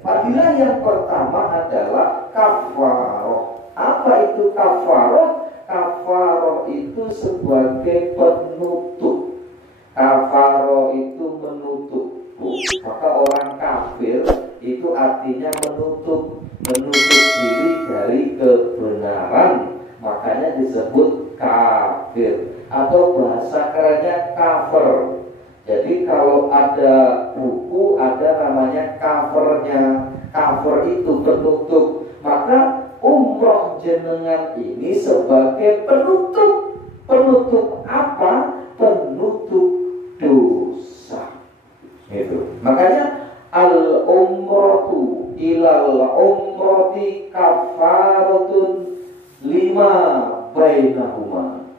Fadilah yang pertama adalah kafaroh. Apa itu kafaroh? Kafaroh itu sebagai penutup. Kafaroh itu menutup. Maka orang kafir itu artinya menutup diri dari kebenaran. Makanya disebut kafir, atau bahasa kerennya cover. Jadi kalau ada buku ada namanya covernya. Cover itu penutup. Maka umroh jenengan ini sebagai penutup. Penutup apa? Penutup dosa. Itu. Makanya al-umratu ilal umrati kafaratun lima bainahuma.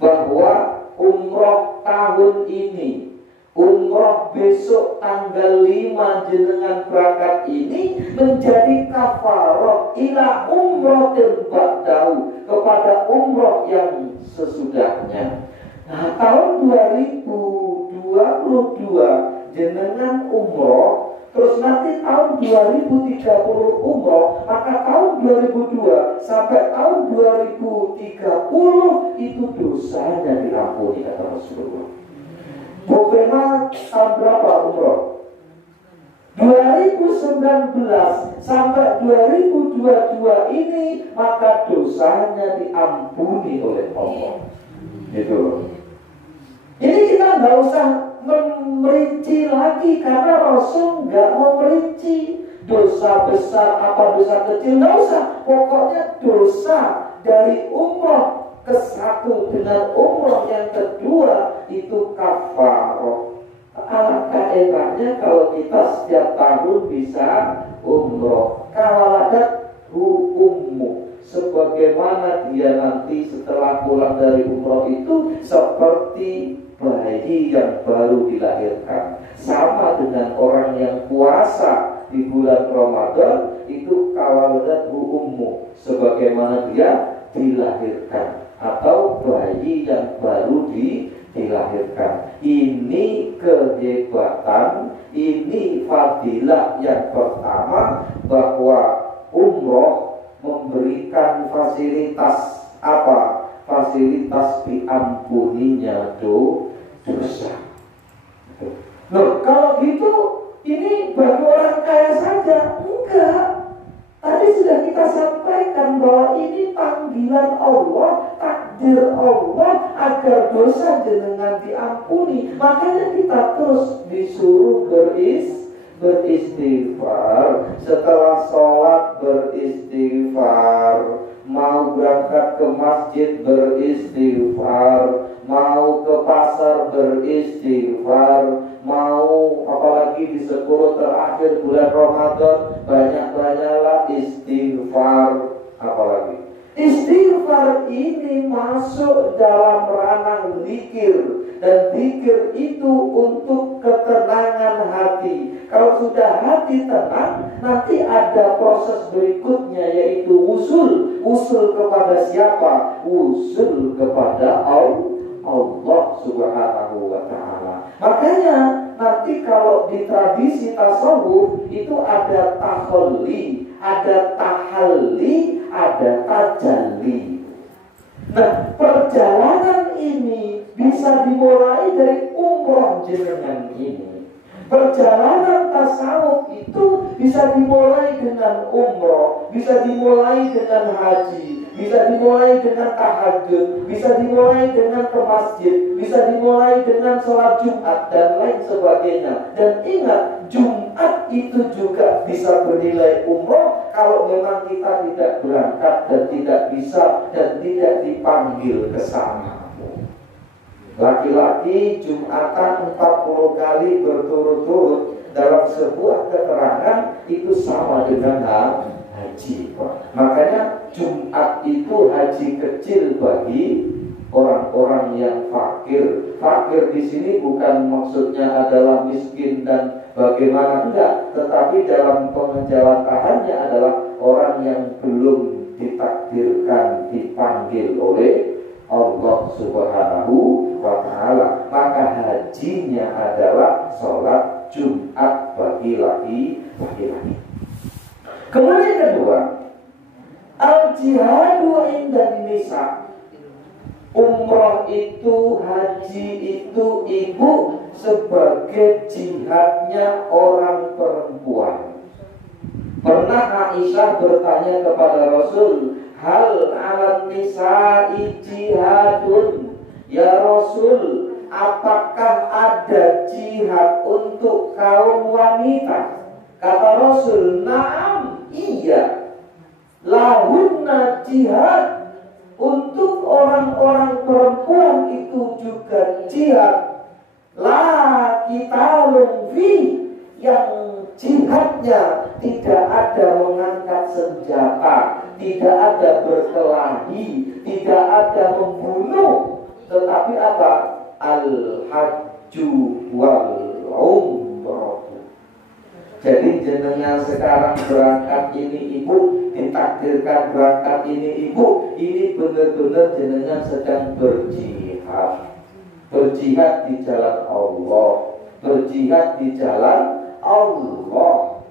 Bahwa umroh tahun ini, umroh besok tanggal 5 jenengan berangkat ini menjadi kafarah ila umroh ba'dahu, kepada umroh yang sesudahnya. Nah, tahun 2022 jenengan umroh, terus nanti tahun 2030 umroh, maka tahun 2002 sampai tahun 2030 itu dosanya diampuni, kata Rasulullah. Bagaimana tahun berapa umroh? 2019 sampai 2022 ini, maka dosanya diampuni oleh Allah. Gitu loh. Ini kita nggak usah merinci lagi, karena Rasul nggak mau merinci dosa besar apa dosa kecil, nggak usah. Pokoknya dosa dari umroh ke satu dengan umroh yang kedua itu kafarah. Alangkah enaknya kalau kita setiap tahun bisa umroh. Kawaladat hukummu, sebagaimana dia nanti setelah pulang dari umroh itu seperti bayi yang baru dilahirkan. Sama dengan orang yang puasa di bulan Ramadan, itu kawaladat hukummu, sebagaimana dia dilahirkan, atau bayi yang baru dilahirkan. Ini kehebatan, ini fadilah yang pertama, bahwa umroh memberikan fasilitas apa? Fasilitas diampuninya dosa. Loh, kalau gitu ini bagi orang kaya saja? Enggak. Tadi sudah kita sampaikan bahwa ini panggilan Allah, takdir Allah agar dosa jenengan diampuni. Makanya kita terus disuruh beristighfar. Setelah sholat beristighfar, mau berangkat ke masjid beristighfar, mau ke pasar beristighfar, mau apalagi di 10 terakhir bulan Ramadan banyak-banyaklah istighfar. Apalagi istighfar ini masuk dalam ranah zikir, dan zikir itu untuk ketenangan hati. Kalau sudah hati tenang, nanti ada proses berikutnya, yaitu usul. Usul kepada siapa? Usul kepada Allah Subhanahu wa ta'ala. Makanya nanti kalau di tradisi tasawuf itu ada tahalli, ada tahalli, ada tajalli. Nah, perjalanan ini bisa dimulai dari umroh jenengan ini. Perjalanan tasawuf itu bisa dimulai dengan umroh, bisa dimulai dengan haji, bisa dimulai dengan tahajud, bisa dimulai dengan ke masjid, bisa dimulai dengan sholat Jumat dan lain sebagainya. Dan ingat, Jumat itu juga bisa bernilai umroh kalau memang kita tidak berangkat dan tidak bisa dan tidak dipanggil ke sana. Laki-laki Jumatan 40 kali berturut-turut dalam sebuah keterangan itu sama dengan haji. Makanya Jumat itu haji kecil bagi orang-orang yang fakir. Fakir di sini bukan maksudnya adalah miskin dan bagaimana, enggak, tetapi dalam pengejawantahannya adalah orang yang belum ditakdirkan dipanggil oleh Allah Subhanahu wa ta'ala. Maka hajinya adalah sholat Jumat bagi laki-laki. Kemudian kedua, al-jihadu indan nisa. Umroh itu, haji itu ibu sebagai jihadnya orang perempuan. Pernah Aisyah bertanya kepada Rasul, hal ala nisa'i jihadun? Ya Rasul, apakah ada jihad untuk kaum wanita? Kata Rasul, na'am, iya. Lahunna jihad. Untuk orang-orang perempuan itu juga jihad. La kita lumfi, yang jihadnya tidak ada mengangkat senjata, tidak ada berkelahi, tidak ada membunuh, tetapi apa? Al-hajju wal umrah. Jadi jenengan sekarang berangkat ini ibu, ditakdirkan berangkat ini ibu, ini benar-benar jenengan sedang berjihad. Berjihad di jalan Allah, berjihad di jalan Allah.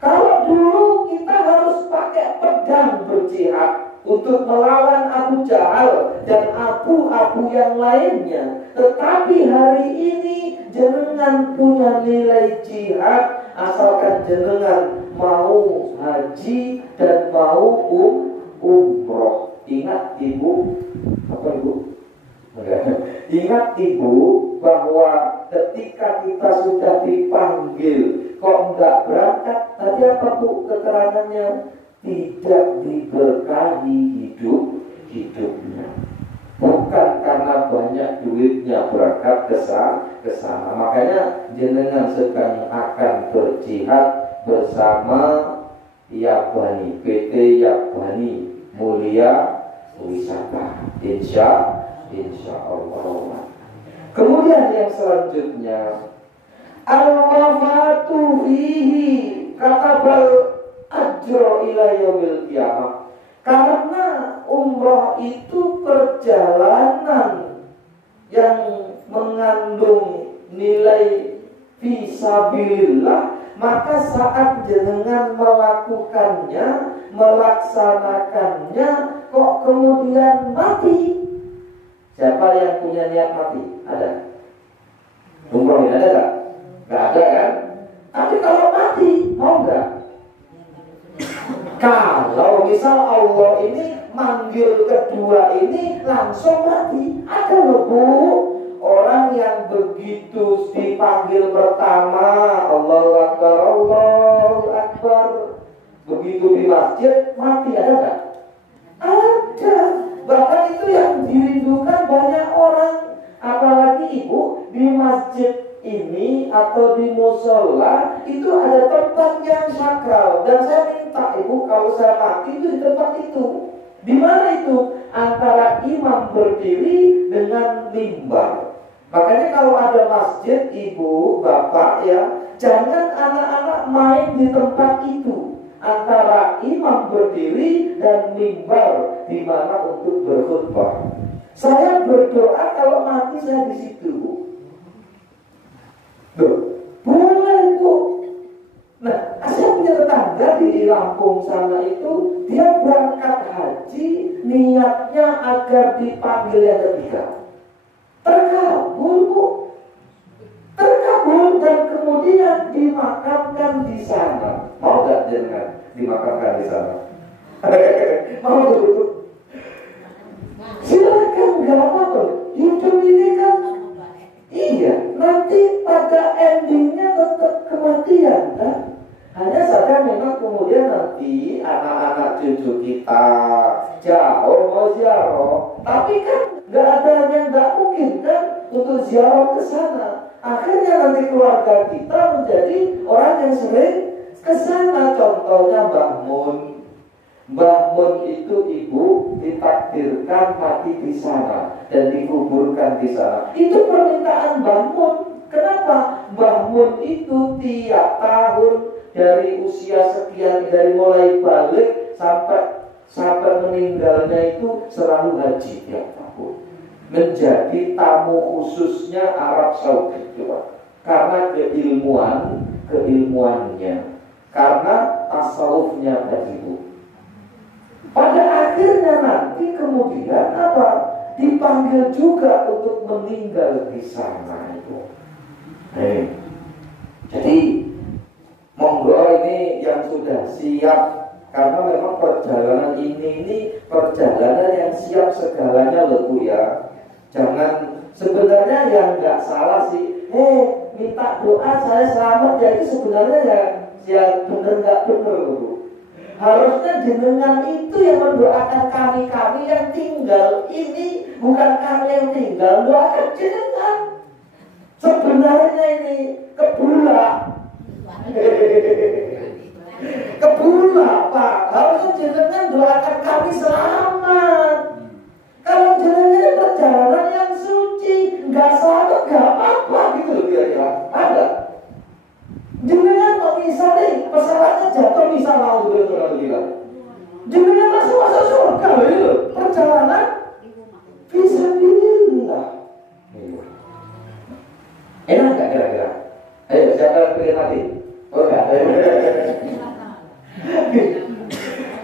Kalau dulu kita harus pakai pedang berjihad untuk melawan Abu Jahal dan abu-abu yang lainnya, tetapi hari ini jenengan punya nilai jihad asalkan jenengan mau haji dan mau umroh. Ingat ibu, apa ibu? Ingat ibu bahwa ketika kita sudah dipanggil kok enggak berangkat, tadi apa bu keterangannya? Tidak diberkahi hidupnya. Bukan karena banyak duitnya berangkat ke sana. Makanya jenengan sedang akan berjihad bersama Yabani, PT Yabani Mulia Wisata. Insya Allah. Kemudian yang selanjutnya, al-wafatu fihi katabal ajro ila yaumil qiyamah. Karena umroh itu perjalanan yang mengandung nilai fisabilillah, maka saat jenengan melakukannya, melaksanakannya, kok kemudian mati. Siapa yang punya niat mati? Ada? Umroh ini ada gak? Gak ada kan? Tapi kalau mati, mau gak? Kalau misal Allah ini manggil kedua ini langsung mati, ada loh bu. Orang yang begitu dipanggil pertama, Allahu Akbar, Allahu Akbar, begitu di masjid mati, ada gak? Ada. Bahkan itu yang dirindukan banyak orang. Apalagi ibu, di masjid ini atau di musola itu ada tempat yang sakral. Dan saya minta ibu, kalau saya mati itu di tempat itu. Di mana itu? Antara imam berdiri dengan mimbar. Makanya kalau ada masjid, ibu, bapak ya, jangan anak-anak main di tempat itu. Antara imam berdiri dan mimbar di mana untuk berkhutbah. Saya berdoa kalau mati saya di situ. Boleh bu. Nah, saya punya tetangga di Lampung sana itu, dia berangkat haji, niatnya agar dipanggil yang ketiga. Terkabul bu. Terkabul dan kemudian dimakamkan di sana. Mau gak jangan dimakamkan di sana? Mau betul? Silakan, gak apa-apa. Hidup ini kan, iya, nanti pada endingnya tetap kematian kan? Hanya saja memang kemudian nanti anak-anak cucu kita jauh mau ziarah, tapi kan gak ada yang gak mungkin kan untuk ziarah ke sana. Akhirnya nanti keluarga kita menjadi orang yang sering ke sana. Contohnya Mbah Mun. Mbah Mun itu ibu ditakdirkan mati di sana dan dikuburkan di sana. Itu permintaan Mbah Mun. Kenapa? Mbah Mun itu tiap tahun dari usia sekian, dari mulai balik sampai meninggalnya itu selalu haji tiap tahun. Menjadi tamu khususnya Arab Saudi, coba. Karena keilmuannya, karena tasawuf punya baju. Pada akhirnya nanti kemudian apa? Dipanggil juga untuk meninggal di sana itu. Jadi monggo ini yang sudah siap, karena memang perjalanan ini perjalanan yang siap segalanya loh Bu ya. Jangan, sebenarnya yang nggak salah sih, minta doa saya selamat ya, itu sebenarnya ya bener nggak bener Bu. Harusnya jenengan itu yang mendoakan kami yang tinggal ini, bukan kami yang tinggal, doakan jenengan. Sebenarnya ini kebula Pak, harusnya jenengan doakan kami selamat. Kalau jenengan ini perjalanan yang suci, nggak selamat nggak apa-apa gitu loh kira-kira. Ada jenengan kok misalnya pesawatnya jatuh, misal mau bilang jenengan masuk surga gitu. Perjalanan fisabilillah. Enak gak kira-kira? Ayo siapa yang pilih mati? Oh enggak.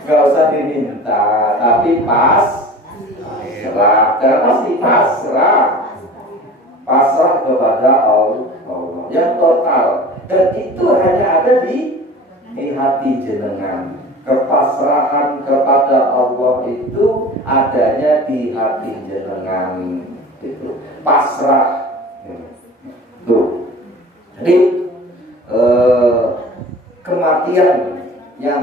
Gak usah diminta, tapi pasrah. Karena pasti pasrah kepada Allah yang total. Dan itu hanya ada di hati jenengan. Kepasrahan kepada Allah itu adanya di hati jenengan. Itu pasrah. Tuh. Jadi kematian yang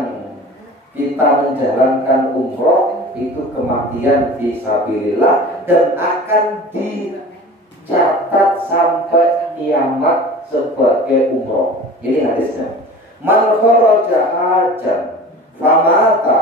kita menjalankan umroh itu kematian fisabilillah dan akan dicatat sampai kiamat sebagai umroh. Ini hadisnya. Man kharaja hajan famata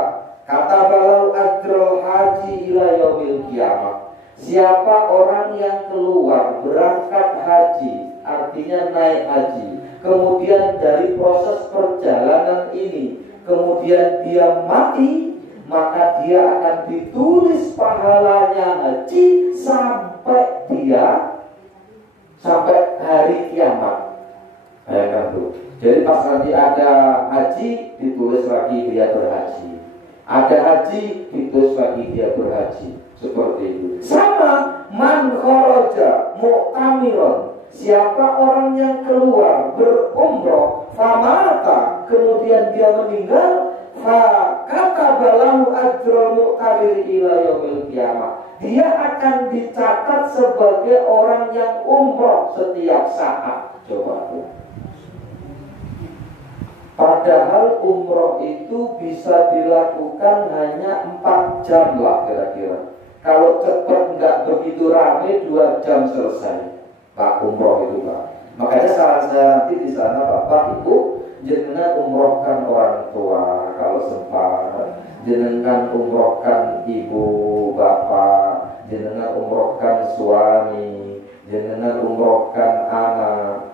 katabalau ajrul haji ila yaumil qiyamah. Siapa orang yang keluar berangkat haji, artinya naik haji, kemudian dari proses perjalanan ini kemudian dia mati, maka dia akan ditulis pahalanya haji sampai hari kiamat. Jadi pas nanti ada haji, ditulis lagi dia berhaji. Ada haji, ditulis lagi dia berhaji. Seperti itu. Sama man kharaja mu'tamiron. Siapa orang yang keluar berumroh famata, kemudian dia meninggal, kata balahu ajrul mu'tamir ila yaumil qiyamah. Dia akan dicatat sebagai orang yang umroh setiap saat. Coba tuh. Padahal umroh itu bisa dilakukan hanya 4 jam lah kira-kira. Kalau cepat nggak begitu rame 2 jam selesai Pak umroh itu Pak. Makanya saran saya nanti di sana Bapak Ibu, jenengan umrohkan orang tua kalau sempat, jenengan umrohkan ibu bapak, jenengan umrohkan suami, jenengan umrohkan anak.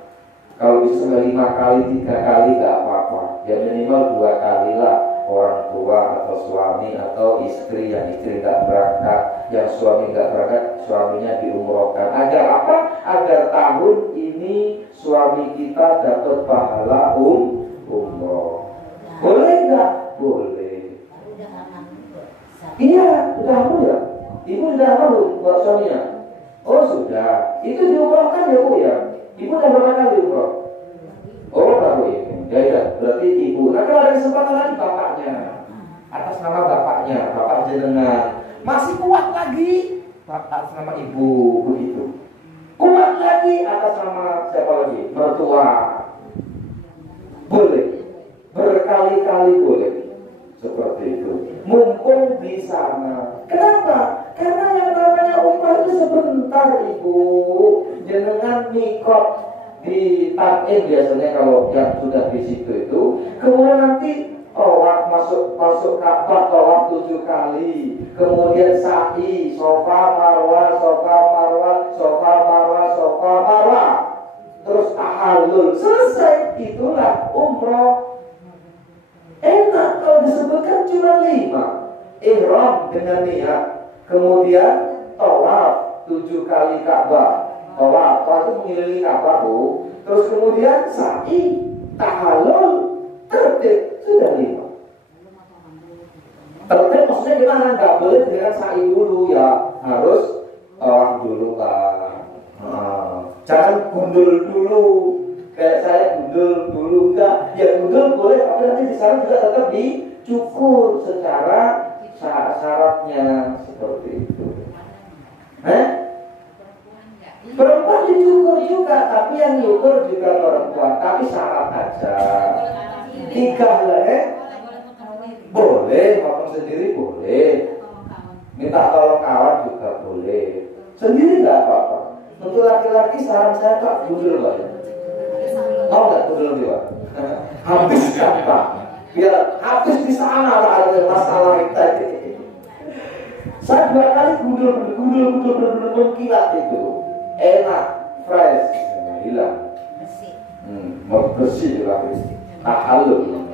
Kalau bisa 5 kali 3 kali nggak apa-apa, ya minimal 2 kali lah. Orang tua atau suami atau istri, yang istri nggak berangkat, yang suami nggak berangkat, suaminya diumrohkan. Agar apa? Agar tahun ini suami kita dapat pahala umroh. Boleh nggak? Boleh. Iya, sudah aman ya. Ibu sudah aman buat suaminya. Oh sudah. Itu diumrohkan ya Bu ya. Ibu udah berapa kali umroh? Oh baru ini. Ya, berarti ibu. Nah kalau ada kesempatan lagi bapaknya, atas nama bapaknya, bapak jenengan masih kuat lagi, atas nama ibu begitu. Kuat lagi atas nama siapa lagi? Mertua. Boleh. Berkali-kali boleh. Seperti itu. Mumpung di sana. Kenapa? Karena yang namanya umrah itu sebentar ibu. Jenengan mikot di takin biasanya kalau yang sudah di situ itu, kemudian nanti tawaf masuk Ka'bah tawaf 7 kali, kemudian sa'i sofa marwah sofa marwah sofa marwah sofa marwah, terus tahallul, selesai. Itulah umroh. Enak kalau disebutkan cuma 5. Ihram dengan niat, kemudian tawaf 7 kali Ka'bah. Tawaf itu mengelilingi Ka'bah Bu. Terus kemudian sa'i, tahallul, tertib, sudah 5. Tertib maksudnya gimana? Nggak boleh dengan sa'i dulu ya, harus dulu kan. Jangan gundul dulu. Kayak saya gundul dulu enggak? Ya gundul boleh, tapi nanti di sana juga tetap dicukur secara syaratnya seperti itu. Perempuan dicukur juga, tapi yang nyukur juga perempuan, tapi syarat aja. 3 helai boleh, potong sendiri boleh. Minta tolong kawan juga boleh. Sendiri nggak apa-apa. Untuk laki-laki saran saya Pak gundul Pak. Mau nggak gundul dia? Habiskan Pak. Biar habis di sana Pak ada masalah kita ini. Saya 2 kali gundul mengkilat itu. Enak, fresh, hilang. Bersih juga. Tahallul.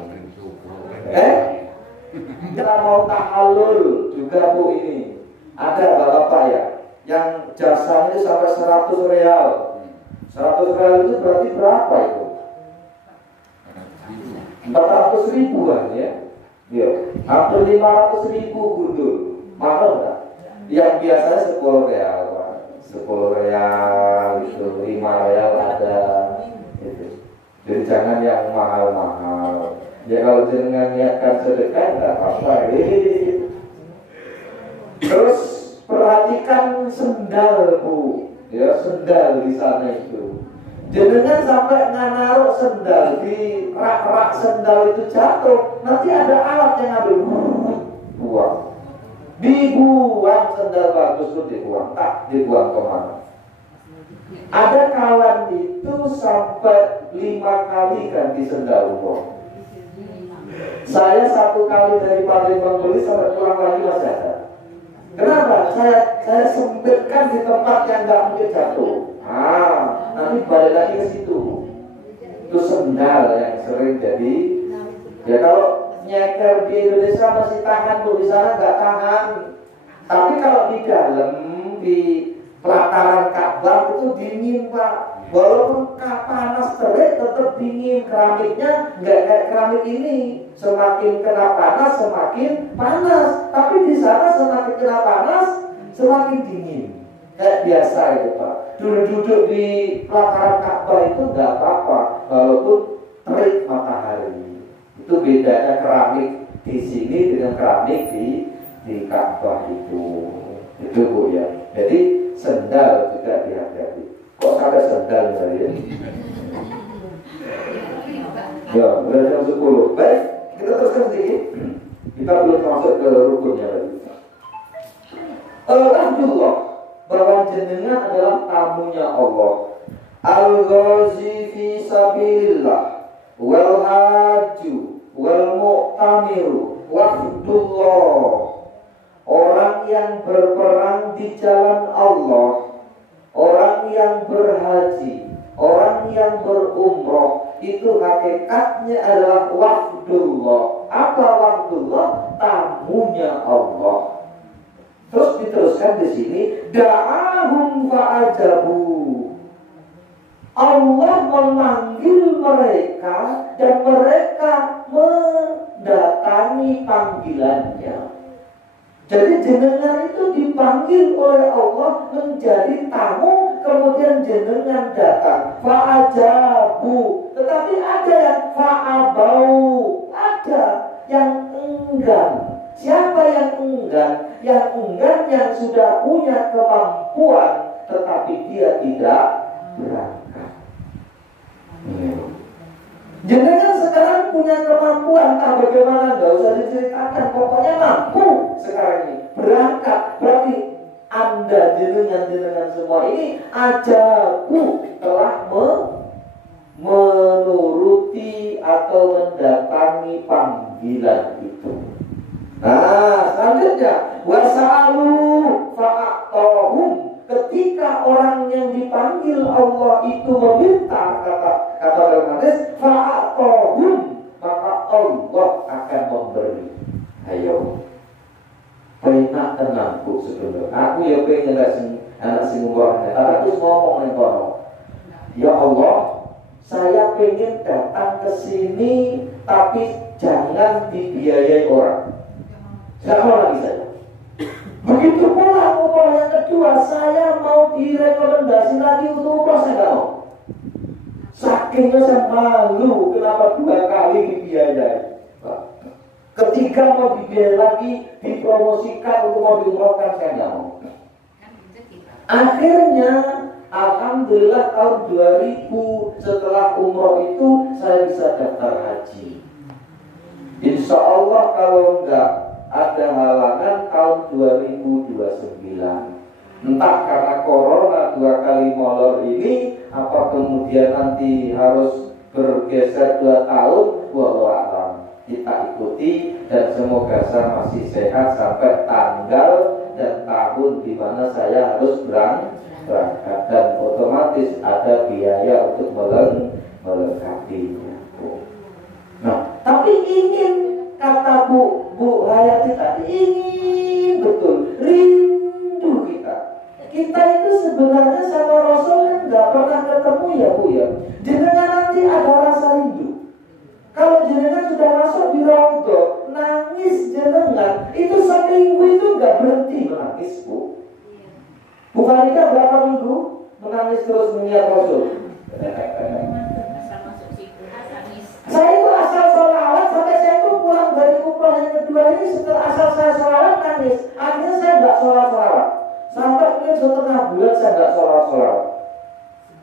Kita mau tahallul juga Bu ini. Ada bapak ya yang jasanya itu sampai 100 real. 100 real itu berarti berapa itu? 400 ribuan ya. Iya, hampir 500 ribu gundul. Mahal nggak? Yang biasanya 10 real Pak. 10 real itu 5 real ada itu. Jadi jangan yang mahal-mahal. Ya kalau jenengan niatkan sedekah nggak apa-apa. Terus perhatikan sendal Bu, ya sendal di sana itu. Jenengan sampai naruh sendal di rak-rak sendal itu jatuh, nanti ada alat yang ambil buang. Dibuang sendal bagus itu dibuang, tak dibuang kemana? Ada kawan itu sampai 5 kali ganti sendal umroh. Saya 1 kali dari Palembang beli sampai pulang lagi masih ada. Kenapa? Saya sempitkan di tempat yang nggak mungkin jatuh. Nanti balik lagi ke situ. Itu sendal yang sering jadi. Ya kalau nyeker di Indonesia masih tahan Bu, di sana nggak tahan. Tapi kalau di dalam di pelataran Ka'bah itu dingin Pak. Walaupun panas terik tetap dingin. Keramiknya nggak kayak keramik ini. Semakin kena panas semakin panas. Tapi di sana semakin kena panas semakin dingin. Kayak biasa itu Pak. Duduk-duduk di pelataran Ka'bah itu nggak apa-apa. Walaupun terik matahari. Itu bedanya keramik di sini dengan keramik di Ka'bah itu. Itu Bu ya. Jadi sendal juga dihati-hati. Kok sampai sendal saya? Ya, udah jam 10. Baik, kita teruskan sedikit. Kita belum masuk ke rukunnya lagi. Alhamdulillah bahwa jenengan adalah tamunya Allah. Al-ghazi fi sabilillah wal haju wal mu'tamiru wafdullah. Orang yang berperang di jalan Allah, orang yang berhaji, orang yang berumroh, itu hakikatnya adalah wafdullah. Apa wafdullah? Tamunya Allah. Terus diteruskan di sini, da'ahum fa'ajabu. Allah memanggil mereka dan mereka mendatangi panggilannya. Jadi jenengan itu dipanggil oleh Allah menjadi tamu, kemudian jenengan datang. Fa'ajabu. Tetapi ada yang fa'abau, ada yang enggan. Siapa yang enggan? Yang enggan yang sudah punya kemampuan, tetapi dia tidak berangkat. Jenengan sekarang punya kemampuan, tak bagaimana, gak usah diceritakan. Pokoknya mampu sekarang ini berangkat. Berarti Anda jenengan semua ini ajabu telah menuruti atau mendatangi panggilan itu. Nah, selanjutnya wasalu fa'atohum. Ketika orang yang dipanggil Allah itu meminta, kata dalam hadis, fa'atohum, maka Allah akan memberi. Ayo, penak tenang Bu sebenarnya. Aku ya pengen anak sing umrohnya. Tapi aku ngomong nih kono. Ya Allah, saya pengen datang ke sini, tapi jangan dibiayai orang. Nggak mau lagi saya. Begitu pula umroh yang kedua, saya mau direkomendasi lagi untuk umroh, saya nggak mau. Sakingnya saya malu, kenapa 2 kali dibiayai. Ketika mau dibiayai lagi, dipromosikan untuk mau diumrohkan, saya nggak mau. Akhirnya, alhamdulillah tahun 2000 setelah umroh itu saya bisa daftar haji. Insya Allah kalau enggak ada halangan tahun 2029. Entah karena corona 2 kali molor ini, apa kemudian nanti harus bergeser 2 tahun, wallahu a'lam. Kita ikuti dan semoga saya masih sehat sampai tanggal dan tahun di mana saya harus berangkat, dan otomatis ada biaya untuk melengkapinya. Nah, tapi ingin, kata Bu Hayati tadi, ingin betul, rindu kita. Kita itu sebenarnya sama Rasul kan nggak pernah ketemu ya Bu ya. Jenengan nanti ada rasa rindu. Kalau jenengan sudah masuk di Raudhah, nangis jenengan, itu seminggu itu nggak berhenti menangis Bu. Bu Farika berapa minggu menangis terus mengingat Rasul? Saya itu asal sholawat sampai saya itu pulang dari umroh yang kedua ini, setelah asal saya sholawat nangis. Akhirnya saya nggak sholawat sampai mungkin setengah bulan saya nggak sholawat.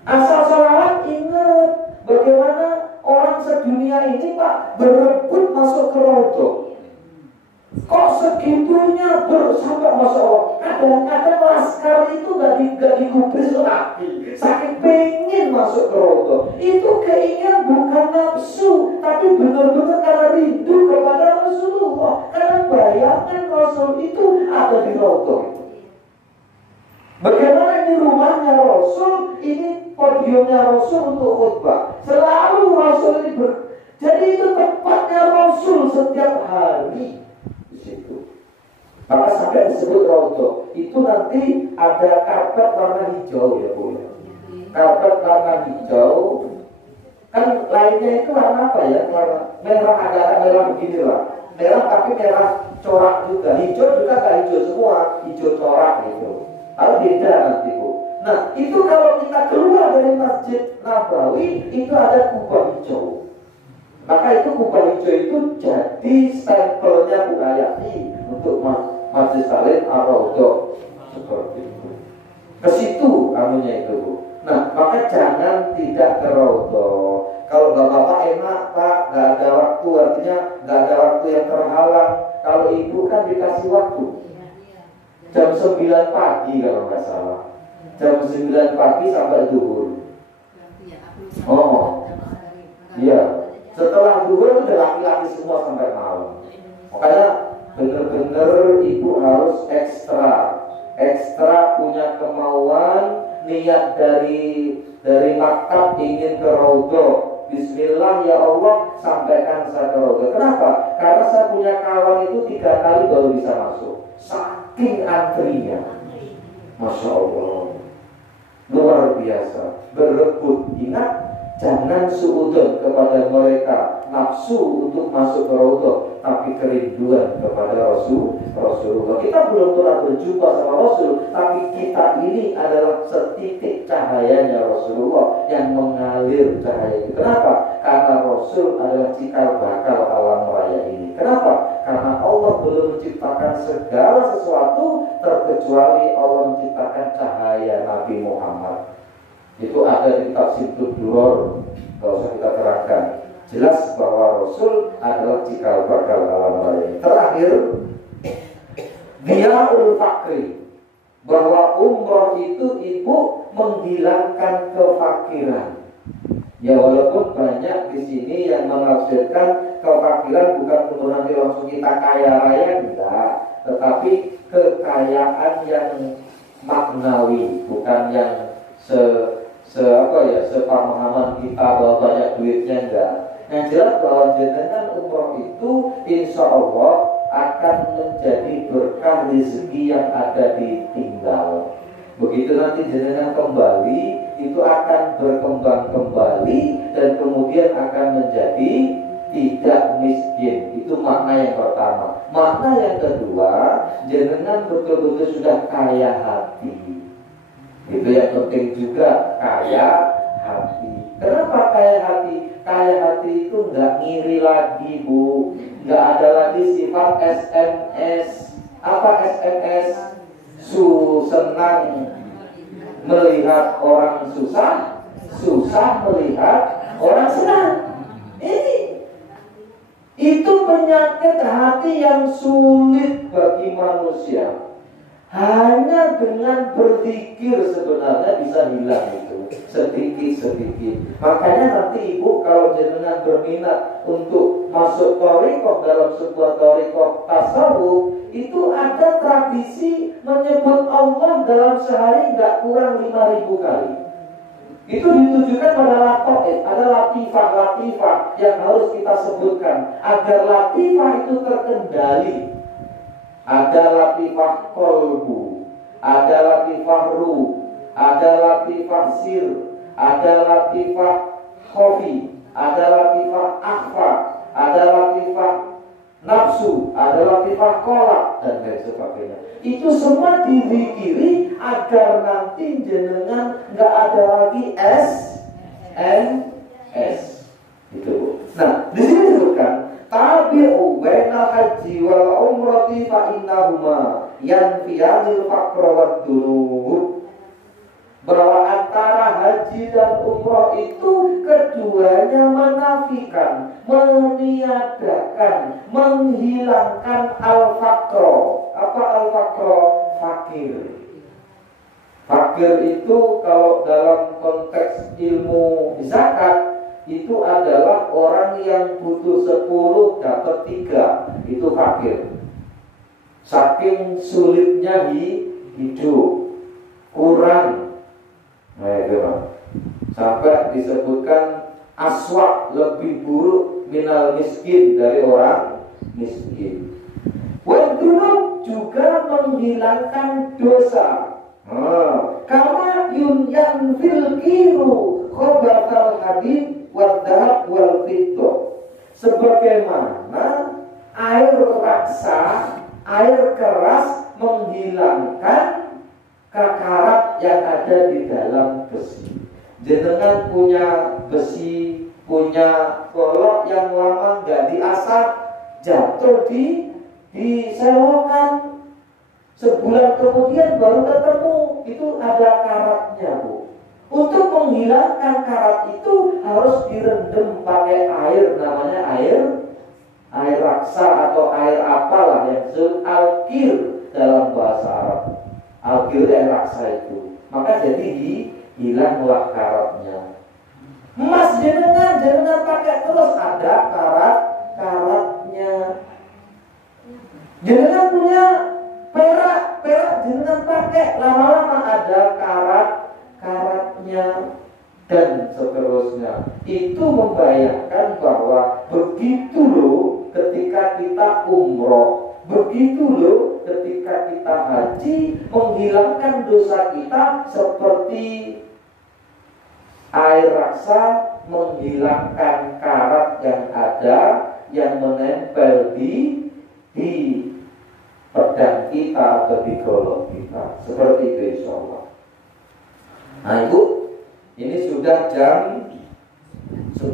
Asal sholawat, ingat bagaimana orang sedunia ini Pak berebut masuk ke Raudhah. Kok segitunya sampai masuk Allah. Kadang-kadang laskar itu gak digubris lagi, saking pengen masuk ke Raudhah. Itu keinginan bukan nafsu, tapi benar-benar karena rindu kepada Rasulullah. Karena bayangan Rasul itu ada di Raudhah. Bagaimana ini rumahnya Rasul, ini podiumnya Rasul untuk khutbah. Selalu Rasul ini jadi itu tempatnya Rasul setiap hari. Situ. Maka sampai disebut Raudhah. Itu nanti ada karpet warna hijau ya Bu. Karpet warna hijau. Kan lainnya itu warna apa ya? Warna merah, agak merah begini lah. Merah tapi merah corak juga. Hijau juga nggak hijau semua, hijau corak gitu. Tapi beda nanti Bu. Nah itu kalau kita keluar dari Masjid Nabawi, itu ada kubah hijau. Maka itu kubah hijau itu jadi stempelnya Bu Hayati untuk Masjid Salim Ar-Raudhah seperti itu. Ke situ anunya itu Bu. Nah maka jangan tidak ke Raudhah. Kalau bapak enak Pak, nggak ada waktu, artinya nggak ada waktu yang terhalang. Kalau ibu kan dikasih waktu jam 9 pagi kalau nggak salah, jam 9 pagi sampai zuhur. Oh iya. Setelah zuhur udah laki-laki semua sampai malam. Makanya benar-benar ibu harus ekstra punya kemauan, niat dari maktab ingin ke Raudhah. Bismillah ya Allah, sampaikan saya ke Raudhah. Kenapa? Karena saya punya kawan itu 3 kali baru bisa masuk. Saking antrinya, Masya Allah, luar biasa. Berebut, ingat. Jangan suudzon kepada mereka nafsu untuk masuk ke Raudhah, tapi kerinduan kepada Rasulullah. Kita belum pernah berjumpa sama Rasul, tapi kita ini adalah setitik cahayanya Rasulullah yang mengalir cahaya itu. Kenapa? Karena Rasul adalah cikal bakal alam raya ini. Kenapa? Karena Allah belum menciptakan segala sesuatu terkecuali Allah menciptakan cahaya Nabi Muhammad. Itu ada di Tafsir Duror, kalau usah kita terangkan. Jelas bahwa Rasul adalah cikal bakal alam raya. Terakhir, Diyaul Fakri, bahwa umroh itu ibu menghilangkan kefakiran. Ya walaupun banyak di sini yang menafsirkan kefakiran bukan kemudian langsung kita kaya raya, enggak, tetapi kekayaan yang maknawi, bukan yang sepemahaman kita bahwa banyak duitnya, enggak. Yang jelas bahwa jenengan umroh itu insya Allah akan menjadi berkah rezeki yang ada di tinggal. Begitu nanti jenengan kembali, itu akan berkembang kembali dan kemudian akan menjadi tidak miskin. Itu makna yang pertama. Makna yang kedua, jenengan betul-betul sudah kaya hati. Itu yang penting juga, kaya hati. Kenapa kaya hati? Kaya hati itu nggak ngiri lagi, Bu. Nggak ada lagi sifat SMS. Apa SMS? Senang melihat orang susah, susah melihat orang senang. Itu penyakit hati yang sulit bagi manusia. Hanya dengan berzikir sebenarnya bisa hilang itu, sedikit-sedikit. Makanya nanti ibu kalau jenengan berminat untuk masuk thariqah dalam sebuah thariqah tasawuf, itu ada tradisi menyebut Allah dalam sehari nggak kurang 5.000 kali. Itu ditujukan pada latoif, ada latifah yang harus kita sebutkan agar latifah itu terkendali. Ada latifah kolbu, ada latifah ruh, ada latifah sir, ada latifah khofi, ada latifah akhfa, ada latifah nafsu, ada latifah kolak, dan lain sebagainya. Itu semua dizikiri agar nanti jenengan nggak ada lagi SMS. Itu. Nah, di sini disebutkan tabi'u bainal haji wal umrati fa innahuma yanfiyanil faqra wad dunub. Bahwa antara haji dan umrah itu keduanya menafikan, meniadakan, menghilangkan al-faqra. Apa al-faqra? Fakir. Fakir itu kalau dalam konteks ilmu zakat itu adalah orang yang butuh 10 dapat 3. Itu fakir. Saking sulitnya hidup, kurang. Nah itu sampai disebutkan aswak lebih buruk minal miskin dari orang miskin. Wadunub juga menghilangkan dosa. Karena yang filkiru khobatal hadid wadahab wal fiddah. Sebagaimana air raksa, air keras menghilangkan kakarat yang ada di dalam besi. Jenengan punya besi, punya golok yang lama nggak diasah, jatuh disewakan, sebulan kemudian baru ketemu, itu ada karatnya, Bu. Untuk menghilangkan karat itu harus direndam pakai air, namanya air raksa atau air apalah yang disebut alkir dalam bahasa Arab. Alkir air raksa itu. Maka jadi hilanglah karatnya. Emas jenengan pakai terus ada karatnya. Jenengan punya perak jenengan pakai lama-lama ada karatnya dan seterusnya. Itu membayangkan bahwa begitu loh ketika kita umroh, begitu loh ketika kita haji, menghilangkan dosa kita seperti air raksa menghilangkan karat yang ada yang menempel di pedang kita atau di golok kita. Seperti itu insyaallah. Nah Ibu, ini sudah jam 10.